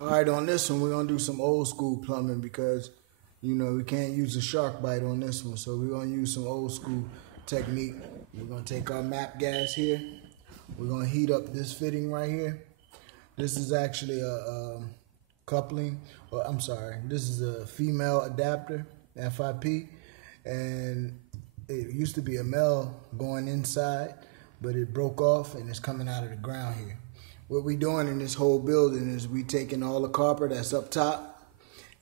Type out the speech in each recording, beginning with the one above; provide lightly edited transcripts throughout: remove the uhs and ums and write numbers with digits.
All right, on this one, we're going to do some old school plumbing because, you know, we can't use a shark bite on this one. So we're going to use some old school technique. We're going to take our MAP gas here. We're going to heat up this fitting right here. This is actually a coupling, or I'm sorry, this is a female adapter, FIP. And it used to be a male going inside, but it broke off and it's coming out of the ground here. What we doing in this whole building is we taking all the copper that's up top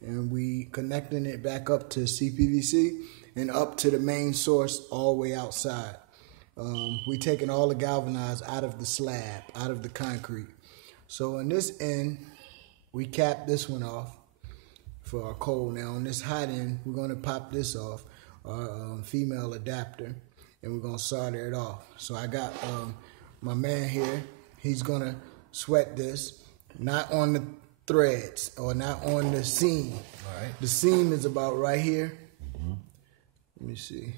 and we connecting it back up to CPVC and up to the main source all the way outside. We taking all the galvanized out of the slab, out of the concrete. So on this end, we cap this one off for our cold. Now on this hot end, we're gonna pop this off, our female adapter, and we're gonna solder it off. So I got my man here, he's gonna sweat this, not on the threads or not on the seam. All right. The seam is about right here. Let me see.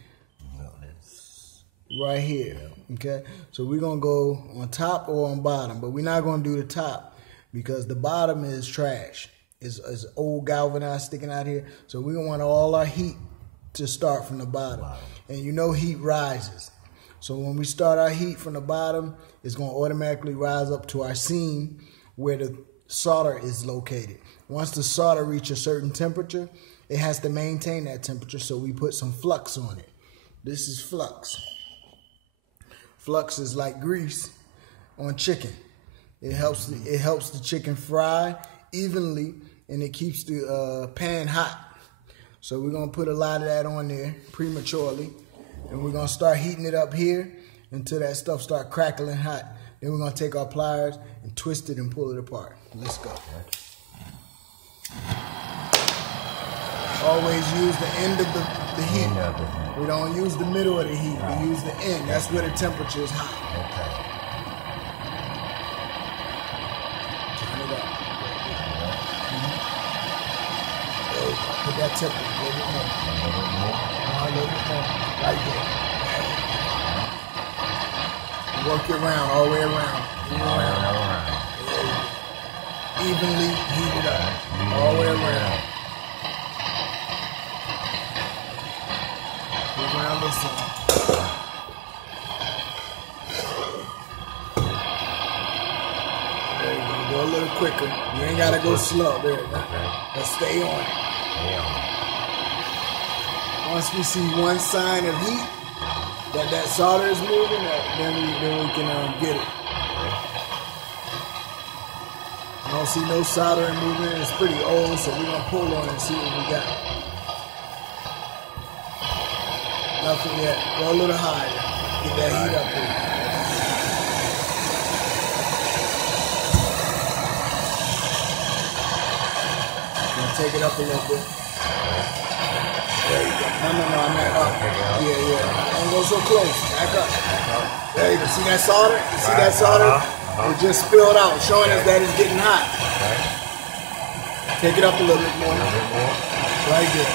Right here. Okay. So we're gonna go on top or on bottom, but we're not gonna do the top because the bottom is trash. It's old galvanized sticking out here. So we're gonna want all our heat to start from the bottom. And you know heat rises. So when we start our heat from the bottom, it's going to automatically rise up to our seam where the solder is located. Once the solder reaches a certain temperature, it has to maintain that temperature, so we put some flux on it. This is flux. Flux is like grease on chicken. It helps the chicken fry evenly, and it keeps the pan hot. So we're going to put a lot of that on there prematurely. And we're going to start heating it up here until that stuff start crackling hot. Then we're going to take our pliers and twist it and pull it apart. Let's go. Always use the end of the heat. We don't use the middle of the heat. We use the end. That's where the temperature is hot. Turn it up. Put that temperature a little bit more. A little bit more. Right there. Work it around, all the way around. Evenly heat it up. All the way around. Around this side. There you go. Go a little quicker. You ain't got to go slow. There. Let's stay on it. Once we see one sign of heat, that solder is moving, then we can get it. I don't see no soldering movement. It's pretty old, so we're going to pull on it and see what we got. Nothing yet. Go a little higher. Get that heat up there. Gonna take it up a little bit. There you go. No, I'm at up. Yeah. Don't go so close. Back up. There you go. See that solder? You see that solder? It just spilled out, showing us that it's getting hot. Take it up a little bit more. Right there.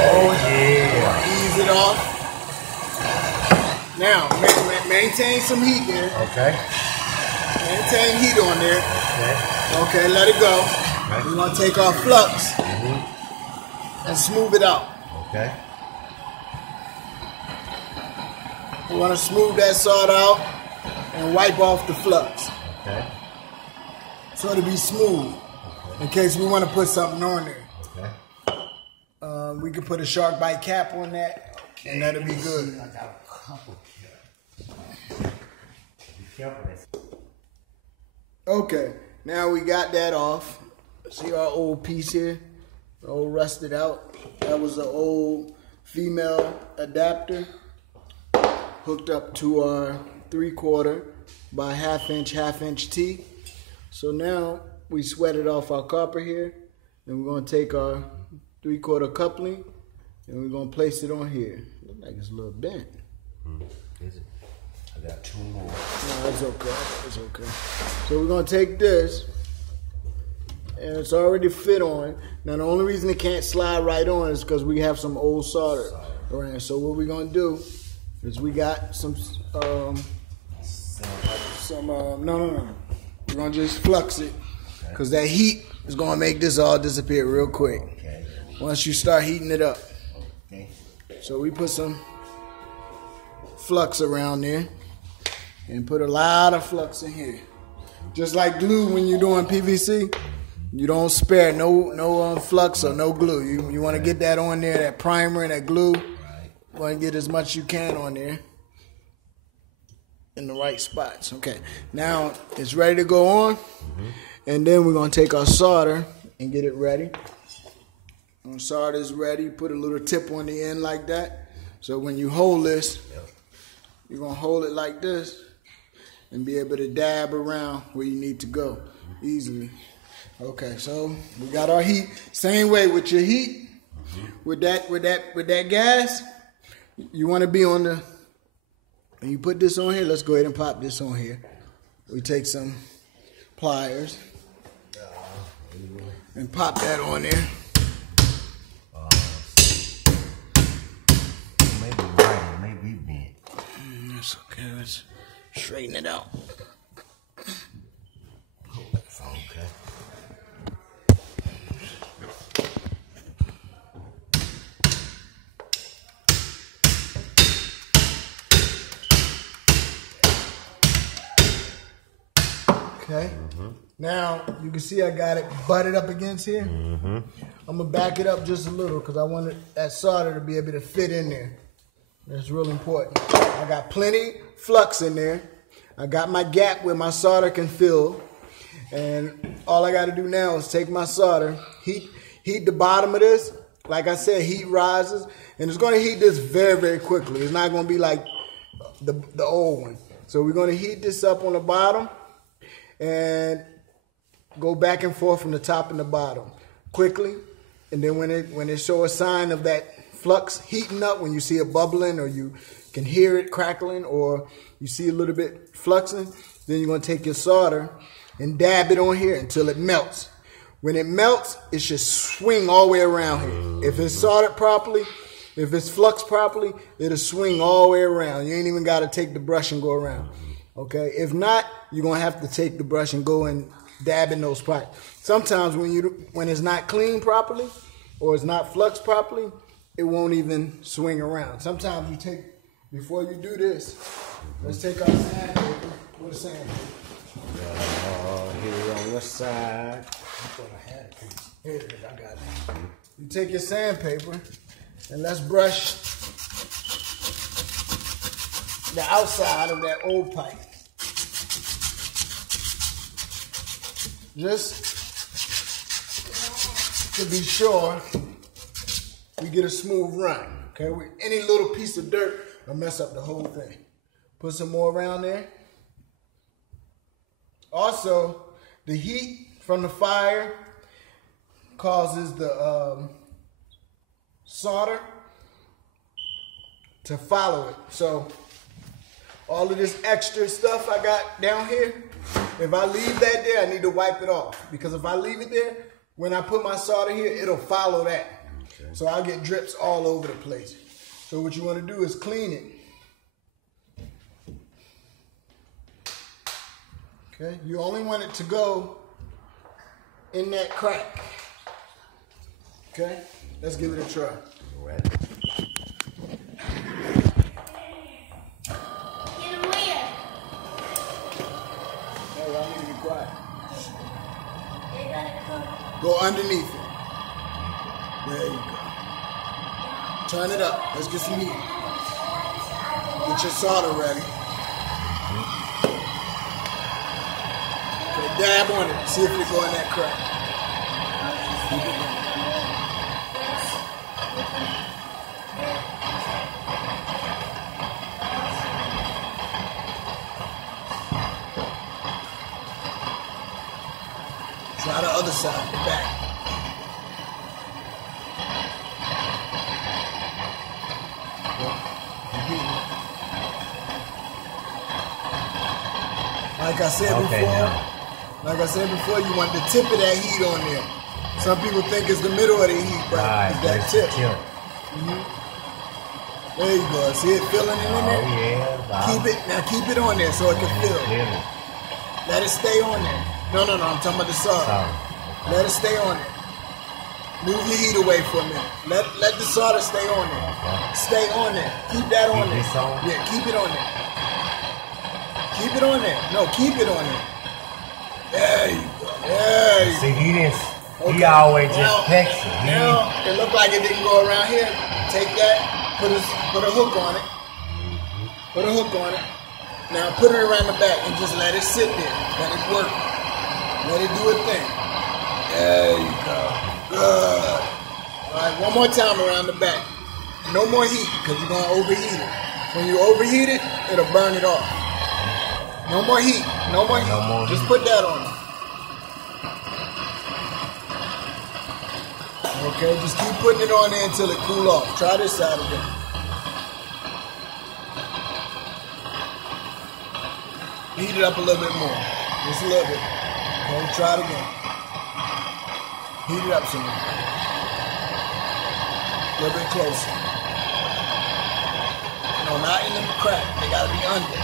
Oh, yeah. Ease it off. Now, maintain some heat there. Okay. Maintain heat on there. Okay, let it go. We're going to take our flux and smooth it out. Okay. We want to smooth that solder out and wipe off the flux. Okay. So it'll be smooth in case we want to put something on there. Okay. We can put a shark bite cap on that, and that'll be good. I got a couple here. Be careful. Okay, now we got that off. See our old piece here? Old rusted out. That was an old female adapter hooked up to our 3/4 by half-inch T. So now we sweated off our copper here, and we're going to take our 3/4 coupling and we're going to place it on here. Looks like it's a little bent. Is it? I got two more. No, that's okay. It's okay. So we're going to take this, and it's already fit on. Now the only reason it can't slide right on is because we have some old solder around. So what we're going to do is we got some no. We're going to just flux it because that heat is going to make this all disappear real quick. Okay. Once you start heating it up. Okay. So we put some flux around there and put a lot of flux in here. Just like glue when you're doing PVC, you don't spare no flux or no glue. You want to get that on there, that primer and that glue. Right. You want to get as much you can on there in the right spots. Okay, now it's ready to go on. And then we're going to take our solder and get it ready. When solder is ready, put a little tip on the end like that. So when you hold this, you're going to hold it like this and be able to dab around where you need to go easily. Okay, so we got our heat. Same way with your heat, with that gas, you want to be on the, when you put this on here, let's go ahead and pop this on here. We take some pliers and pop that on there. Maybe right, maybe bent. That's okay. Let's straighten it out. Okay. Okay. Now you can see I got it butted up against here. I'm gonna back it up just a little because I wanted that solder to be able to fit in there. That's real important. I got plenty flux in there. I got my gap where my solder can fill, and all I got to do now is take my solder, heat the bottom of this. Like I said, heat rises, and it's going to heat this very, very quickly. It's not going to be like the old one. So we're going to heat this up on the bottom and go back and forth from the top and the bottom quickly. And then when it shows a sign of that flux heating up, when you see it bubbling or you can hear it crackling or you see a little bit fluxing, then you're going to take your solder and dab it on here until it melts. When it melts, it should swing all the way around here. If it's soldered properly, if it's fluxed properly, it'll swing all the way around. You ain't even got to take the brush and go around. Okay? If not, you're going to have to take the brush and go and dab in those spots. Sometimes when it's not clean properly or it's not fluxed properly, it won't even swing around. Sometimes you take, before you do this, let's take our sandpaper. What is sandpaper? Here on this side. I thought I had a piece. Here it is, I got it. You take your sandpaper and let's brush the outside of that old pipe. Just to be sure we get a smooth run. Okay, any little piece of dirt will mess up the whole thing. Put some more around there. Also, the heat from the fire causes the solder to follow it. So all of this extra stuff I got down here, if I leave that there, I need to wipe it off. Because if I leave it there, when I put my solder here, it'll follow that. Okay. So I'll get drips all over the place. So what you want to do is clean it. Okay, you only want it to go in that crack. Okay, let's give it a try. Right. Hey, I need to be quiet. Go underneath it. There you go. Turn it up. Let's get some heat. Get your solder ready. Okay, dab on it. See if it go in that crack. Keep it going. Try the other side, the back. Like I said before, you want the tip of that heat on there. Some people think it's the middle of the heat, but it's that tip. There you go. See it filling it in there? Yeah. Keep it on there so it can fill. Let it stay on there. No, I'm talking about the solder. Solder. Let it stay on it. Move your heat away for a minute. Let the solder stay on it. Okay. Stay on it. Keep that on Keep it. this on? Yeah, keep it on it. Keep it on there. No, keep it on there. There you go. There you go. See, he didn't. Okay. He always Now- just pecks it. Now it looked like it didn't go around here. Take that, put a hook on it. Put a hook on it. Now put it around the back and just let it sit there. Let it work. Let it do its thing. There you go. Good. All right, one more time around the back. No more heat because you're gonna overheat it. When you overheat it, it'll burn it off. No more heat. No more heat. No more Just heat. put that on it. Okay, just keep putting it on there until it cool off. Try this side again. Heat it up a little bit more. Just a little bit. Okay, try it again. Heat it up some more. A little bit closer. No, not in the crack. They gotta be under.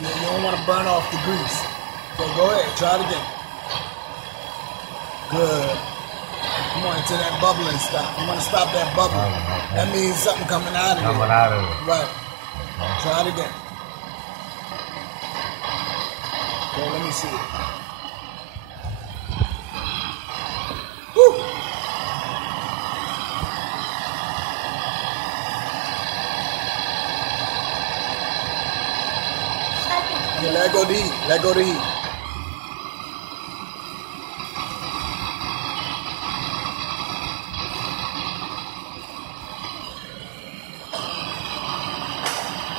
You don't want to burn off the grease. Okay, go ahead. Try it again. Good. Come on, until that bubbling stop. You want to stop that bubbling. Okay. That means something coming out of it. Coming out of it. Right. Okay. Try it again. Okay, let me see it. Woo! Yeah, let go the heat. Let go the heat.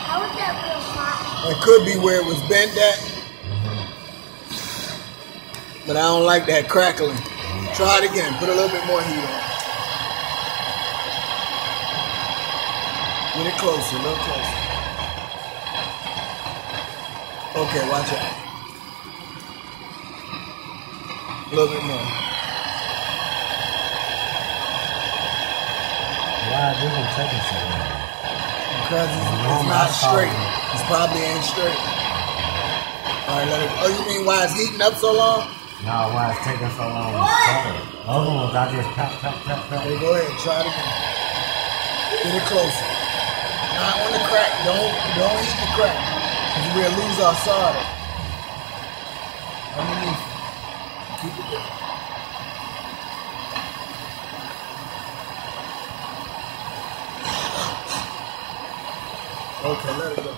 How is that real hot? It could be where it was bent at. But I don't like that crackling. Try it again. Put a little bit more heat on. Get it closer, a little closer. Okay, watch out. A little bit more. Why is it taking so long? Because it's not straight. It probably ain't straight. All right, let it. Oh, you mean why it's heating up so long? No, why it's taking so long to start? Other ones I just tap. Okay, go ahead. Try it again. Get it closer. Not on the crack. Don't heat the crack. Because we'll lose our solder. Underneath. Keep it there. Okay, let it go.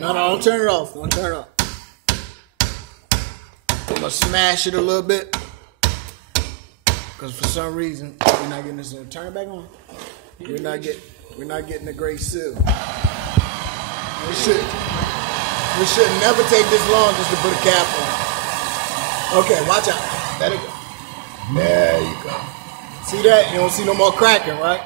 No, don't turn it off. Don't turn it off. I'm going to smash it a little bit. Because for some reason, we're not getting this in. Turn it back on. We're not getting a great seal. We should never take this long just to put a cap on. Okay, watch out. Let it go. There you go. See that? You don't see no more cracking, right?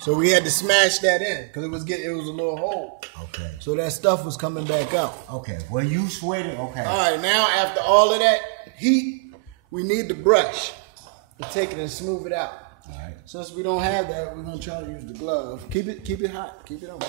So we had to smash that in because it was a little hole. Okay. So that stuff was coming back out. Okay. Well, you sweated. Okay. All right, now after all of that heat, we need the brush to take it and smooth it out. All right. Since we don't have that, we're gonna try to use the glove. Keep it hot. Keep it on.